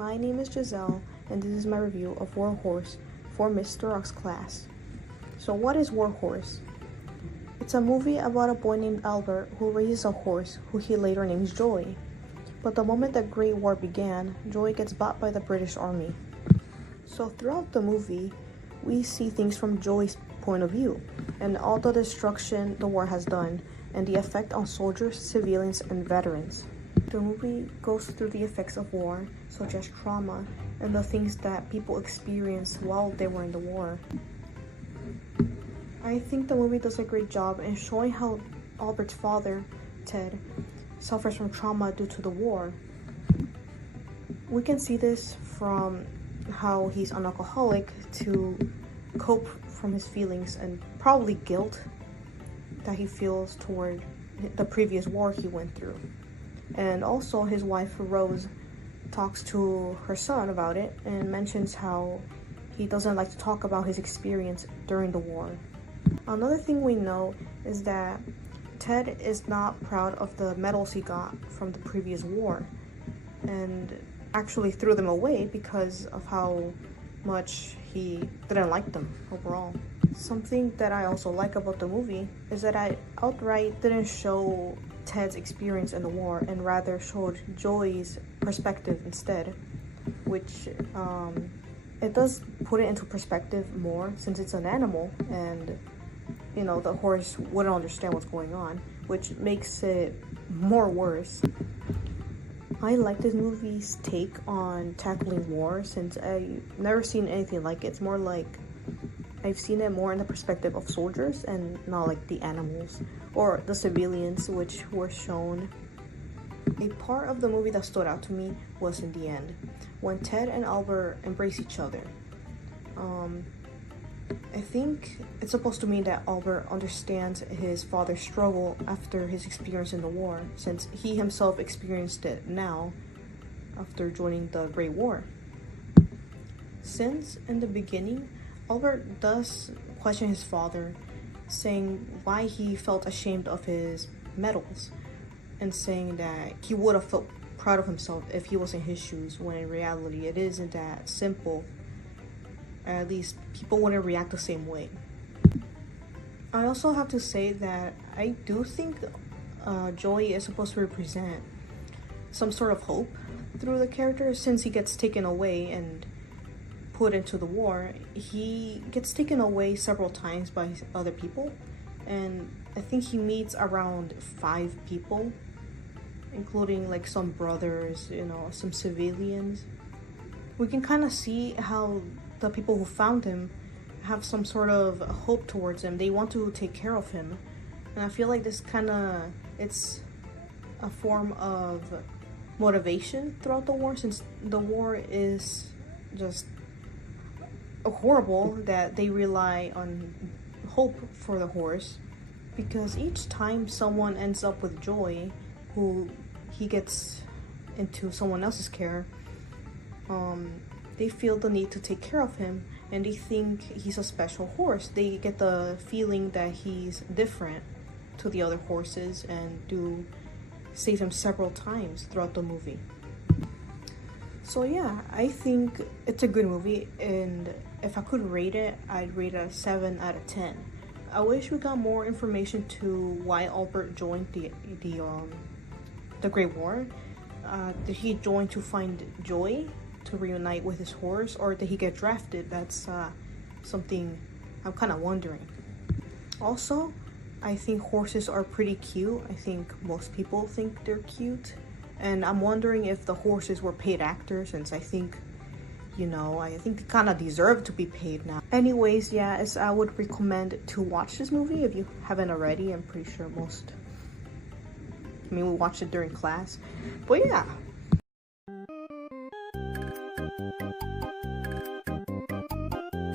My name is Giselle, and this is my review of War Horse for Mr. Rock's class. So what is War Horse? It's a movie about a boy named Albert who raises a horse who he later names Joy. But the moment the Great War began, Joy gets bought by the British Army. So throughout the movie, we see things from Joy's point of view, and all the destruction the war has done, and the effect on soldiers, civilians, and veterans. The movie goes through the effects of war, such as trauma, and the things that people experienced while they were in the war. I think the movie does a great job in showing how Albert's father, Ted, suffers from trauma due to the war. We can see this from how he's an alcoholic to cope from his feelings and probably guilt that he feels toward the previous war he went through. And also his wife Rose talks to her son about it and mentions how he doesn't like to talk about his experience during the war. Another thing we know is that Ted is not proud of the medals he got from the previous war and actually threw them away because of how much he didn't like them overall. Something that I also like about the movie is that I outright didn't show Ted's experience in the war and rather showed Joy's perspective instead, which it does put it into perspective more since it's an animal and the horse wouldn't understand what's going on, which makes it more worse. I like this movie's take on tackling war since I've never seen anything like it. It's more like I've seen it more in the perspective of soldiers and not like the animals or the civilians, which were shown. A part of the movie that stood out to me was in the end, when Ted and Albert embrace each other. I think it's supposed to mean that Albert understands his father's struggle after his experience in the war, since he himself experienced it now after joining the Great War. Since in the beginning, Albert does question his father, saying why he felt ashamed of his medals, and saying that he would have felt proud of himself if he was in his shoes, when in reality it isn't that simple. At least people wouldn't react the same way. I also have to say that I do think Joy is supposed to represent some sort of hope through the character, since he gets taken away and put into the war. He gets taken away several times by other people, and I think he meets around 5 people, including like some brothers, some civilians. We can kind of see how the people who found him have some sort of hope towards him. They want to take care of him, and I feel like this it's a form of motivation throughout the war, since the war is just horrible, that they rely on hope for the horse, because each time someone ends up with Joy, who he gets into someone else's care, they feel the need to take care of him, and they think he's a special horse. They get the feeling that he's different to the other horses and do save him several times throughout the movie. So yeah, I think it's a good movie, and if I could rate it, I'd rate it a 7 out of 10. I wish we got more information to why Albert joined the Great War. Did he join to find Joy, to reunite with his horse, or did he get drafted? That's something I'm kind of wondering. Also, I think horses are pretty cute. I think most people think they're cute, and I'm wondering if the horses were paid actors, since I think I think they kind of deserve to be paid now. Anyways, yes, I would recommend to watch this movie if you haven't already. I'm pretty sure we watched it during class. But yeah,